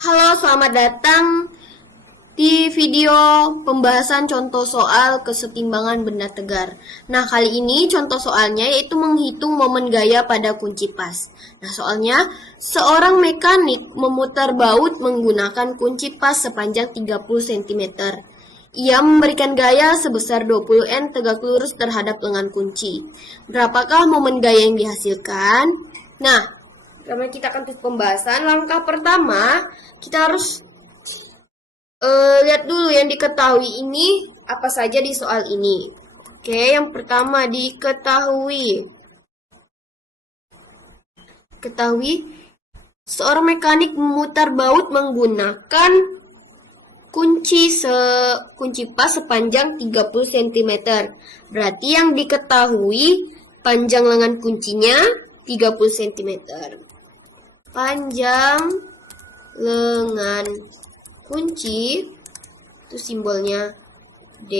Halo, selamat datang di video pembahasan contoh soal kesetimbangan benda tegar. Nah, kali ini contoh soalnya yaitu menghitung momen gaya pada kunci pas. Nah, soalnya seorang mekanik memutar baut menggunakan kunci pas sepanjang 30 cm. Ia memberikan gaya sebesar 20 N tegak lurus terhadap lengan kunci. Berapakah momen gaya yang dihasilkan? Nah, karena kita akan terus pembahasan, langkah pertama kita harus lihat dulu yang diketahui ini apa saja di soal ini. Oke, yang pertama ketahui seorang mekanik memutar baut menggunakan kunci pas sepanjang 30 cm. Berarti yang diketahui panjang lengan kuncinya 30 cm. Panjang lengan kunci itu simbolnya D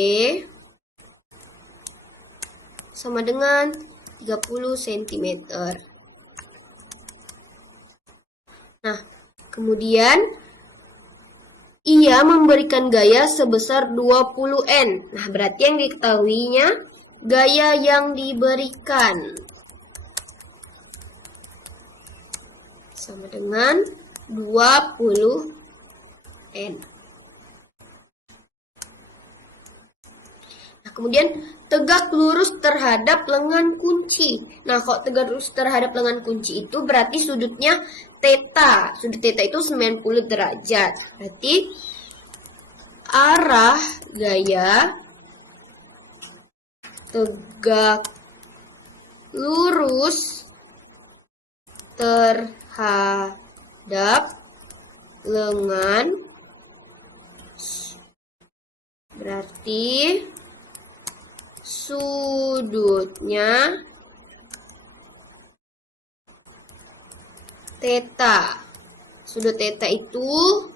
sama dengan 30 cm. Nah, kemudian ia memberikan gaya sebesar 20 N. Nah, berarti yang diketahuinya gaya yang diberikan sama dengan 20 N. Nah, kemudian tegak lurus terhadap lengan kunci. Nah, kalau tegak lurus terhadap lengan kunci itu berarti sudutnya theta. Sudut theta itu 90 derajat. Berarti arah gaya tegak lurus terhadap lengan berarti sudutnya theta. Sudut theta itu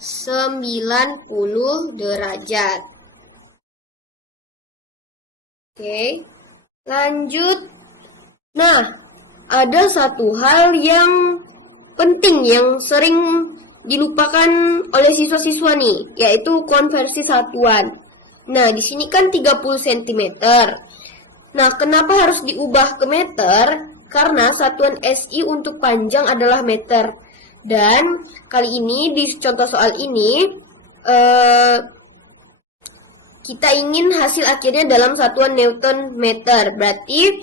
90 derajat. Oke, lanjut. Nah, ada satu hal yang penting yang sering dilupakan oleh siswa-siswa nih, yaitu konversi satuan. Nah, di sini kan 30 cm. Nah, kenapa harus diubah ke meter? Karena satuan SI untuk panjang adalah meter. Dan kali ini di contoh soal ini kita ingin hasil akhirnya dalam satuan Newton meter. Berarti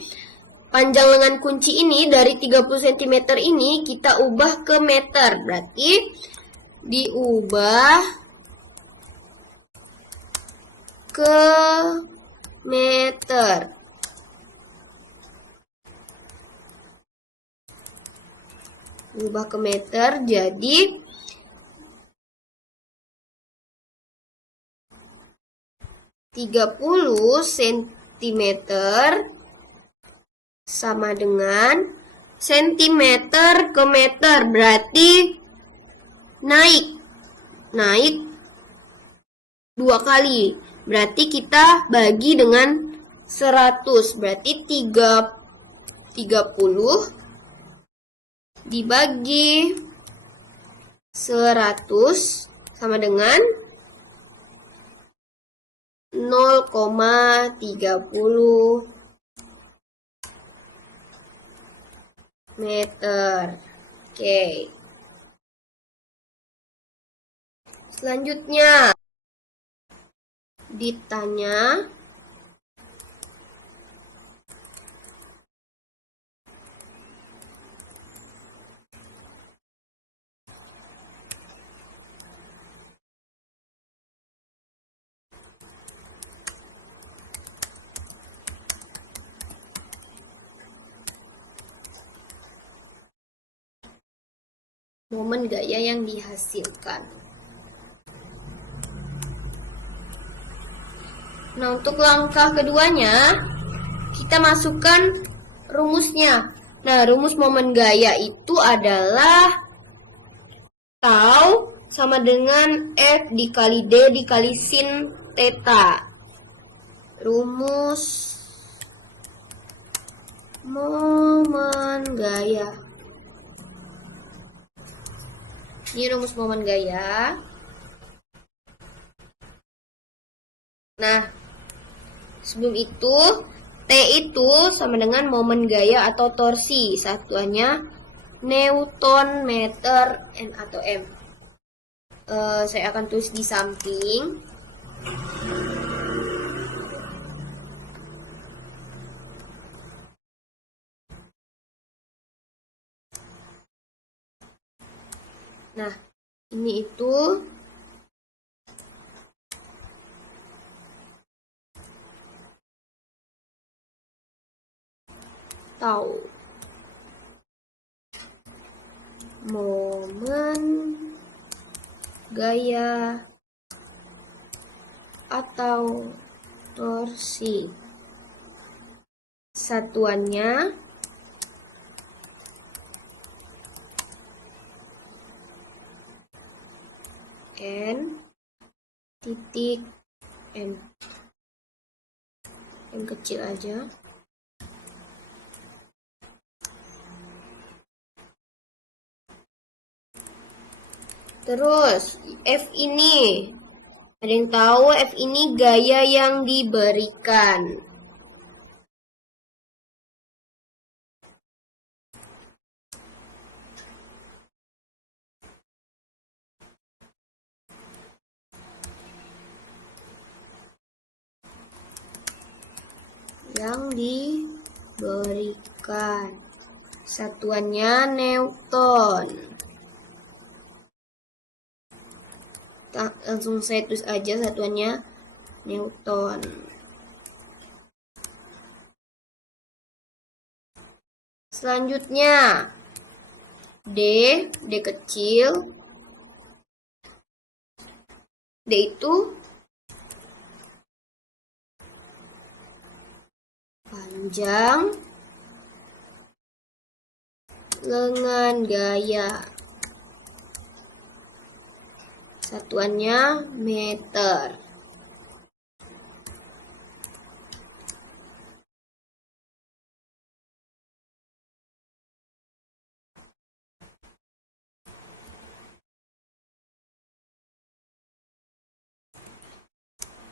panjang lengan kunci ini dari 30 cm ini kita ubah ke meter. Berarti diubah ke meter. Ubah ke meter jadi 30 cm sama dengan sentimeter ke meter, berarti naik 2 kali. Berarti kita bagi dengan 100, berarti 30 dibagi 100 sama dengan 0,30 meter. Oke. Selanjutnya ditanya momen gaya yang dihasilkan. Nah, untuk langkah keduanya, kita masukkan rumusnya. Nah, rumus momen gaya itu adalah tau sama dengan F dikali D dikali sin theta. Rumus momen gaya Ini rumus momen gaya. Nah, sebelum itu, T itu sama dengan momen gaya atau torsi. Satuannya Newton, meter, N atau M. Saya akan tulis di samping. Nah, ini itu tahu momen gaya atau torsi. Satuannya N titik N. Yang kecil aja. Terus F ini, ada yang tahu F ini gaya yang diberikan. Yang diberikan. Satuannya Newton. Langsung saya tulis aja satuannya Newton. Selanjutnya D kecil. D itu panjang lengan gaya. Satuannya meter.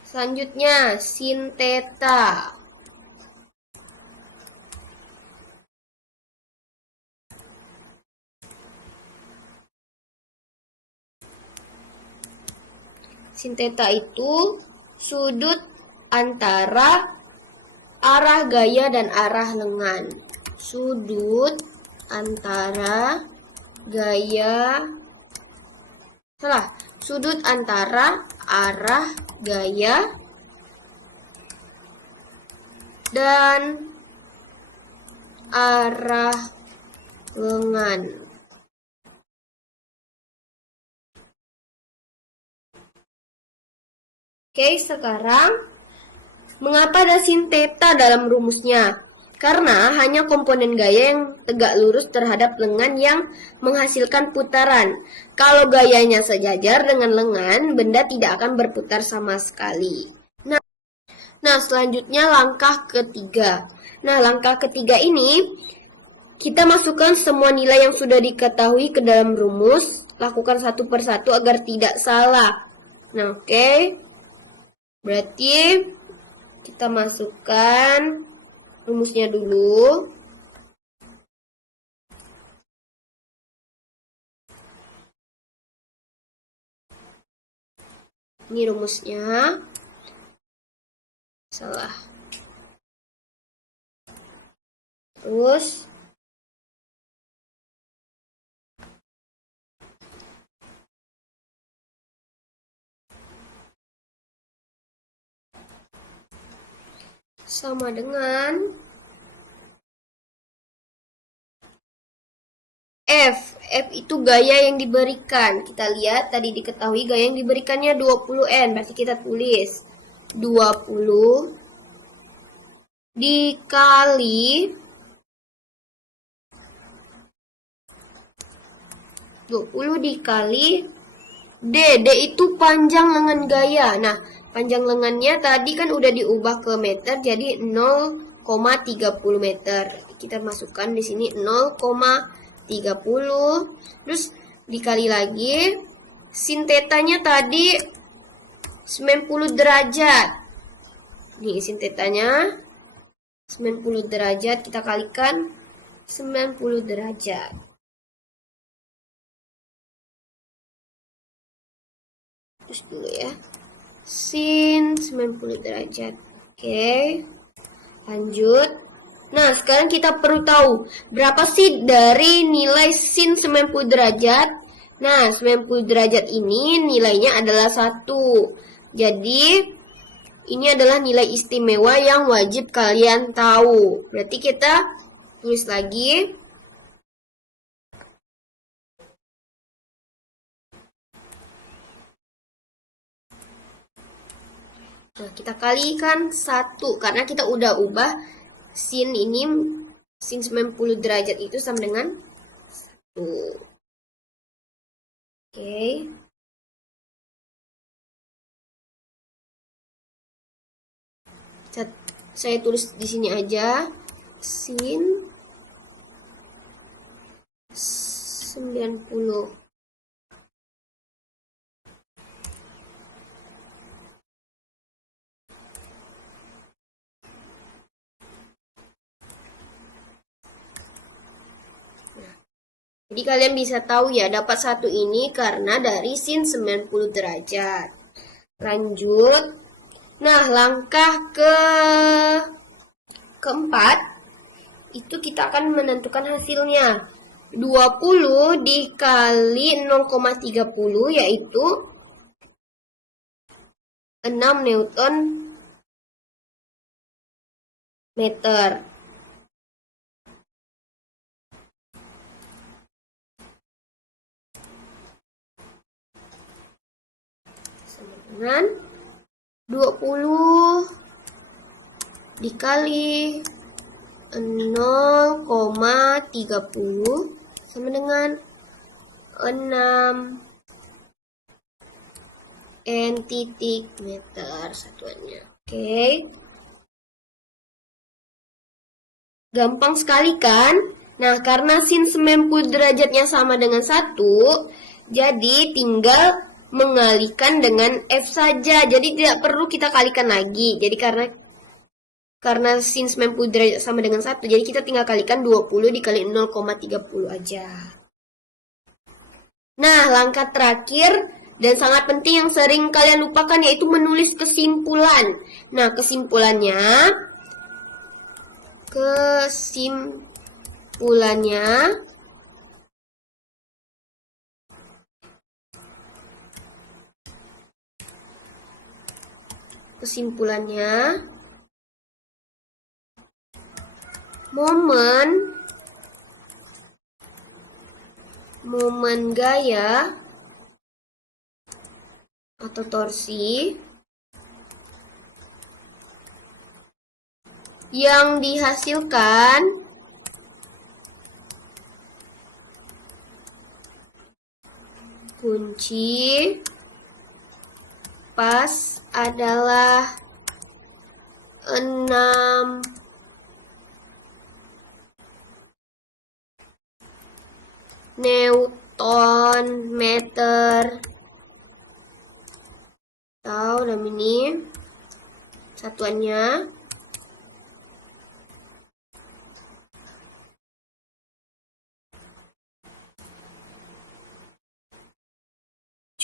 Selanjutnya sin theta. Sin theta itu sudut antara arah gaya dan arah lengan. Sudut antara gaya. Sudut antara arah gaya dan arah lengan. Oke, sekarang mengapa ada sin theta dalam rumusnya? Karena hanya komponen gaya yang tegak lurus terhadap lengan yang menghasilkan putaran. Kalau gayanya sejajar dengan lengan, benda tidak akan berputar sama sekali. Nah, selanjutnya langkah ketiga. Nah, langkah ketiga ini kita masukkan semua nilai yang sudah diketahui ke dalam rumus. Lakukan satu persatu agar tidak salah. Nah, oke. Berarti kita masukkan rumusnya dulu. Ini rumusnya. Salah. Terus sama dengan F. F itu gaya yang diberikan. Kita lihat tadi diketahui gaya yang diberikannya 20N. Berarti kita tulis 20 dikali 20 dikali D. D itu panjang lengan gaya. Nah, panjang lengannya tadi kan udah diubah ke meter jadi 0,30 meter. Kita masukkan di sini 0,30. Terus dikali lagi sin tetanya tadi 90 derajat. Nih sin tetanya 90 derajat, kita kalikan 90 derajat. Terus dulu ya. Sin 90 derajat. Oke. Lanjut. Nah, sekarang kita perlu tahu berapa sih dari nilai sin 90 derajat. Nah, 90 derajat ini nilainya adalah 1. Jadi, ini adalah nilai istimewa yang wajib kalian tahu. Berarti kita tulis lagi. Nah, kita kalikan 1 karena kita udah ubah sin ini, sin 90 derajat itu sama dengan 1. Oke. Saya tulis di sini aja sin 90. Jadi kalian bisa tahu ya, dapat 1 ini karena dari sin 90 derajat. Lanjut. Nah, langkah keempat, itu kita akan menentukan hasilnya. 20 dikali 0,30 yaitu 6 Newton meter. Sama dengan 20 dikali 0,30 sama dengan 6 N/meter satuannya. Oke. Gampang sekali kan? Nah, karena sin 90 derajatnya sama dengan 1, jadi tinggal mengalikan dengan F saja. Jadi tidak perlu kita kalikan lagi. Jadi karena sin 90 derajat sama dengan 1, jadi kita tinggal kalikan 20 dikali 0,30 aja. Nah, langkah terakhir dan sangat penting yang sering kalian lupakan yaitu menulis kesimpulan. Nah, kesimpulannya momen gaya atau torsi yang dihasilkan kunci pas adalah 6 Newton meter. Tahu dalam ini satuannya.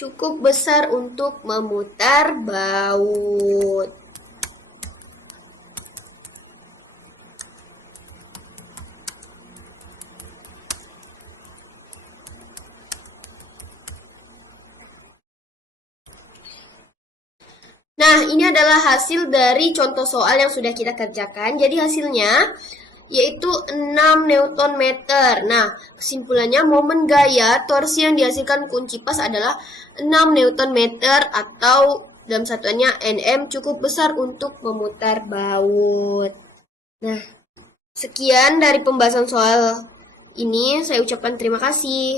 Cukup besar untuk memutar baut. Nah, ini adalah hasil dari contoh soal yang sudah kita kerjakan. Jadi hasilnya yaitu 6 Newton meter. Nah, kesimpulannya momen gaya torsi yang dihasilkan kunci pas adalah 6 Newton meter atau dalam satuannya Nm, cukup besar untuk memutar baut. Nah, sekian dari pembahasan soal ini. Saya ucapkan terima kasih.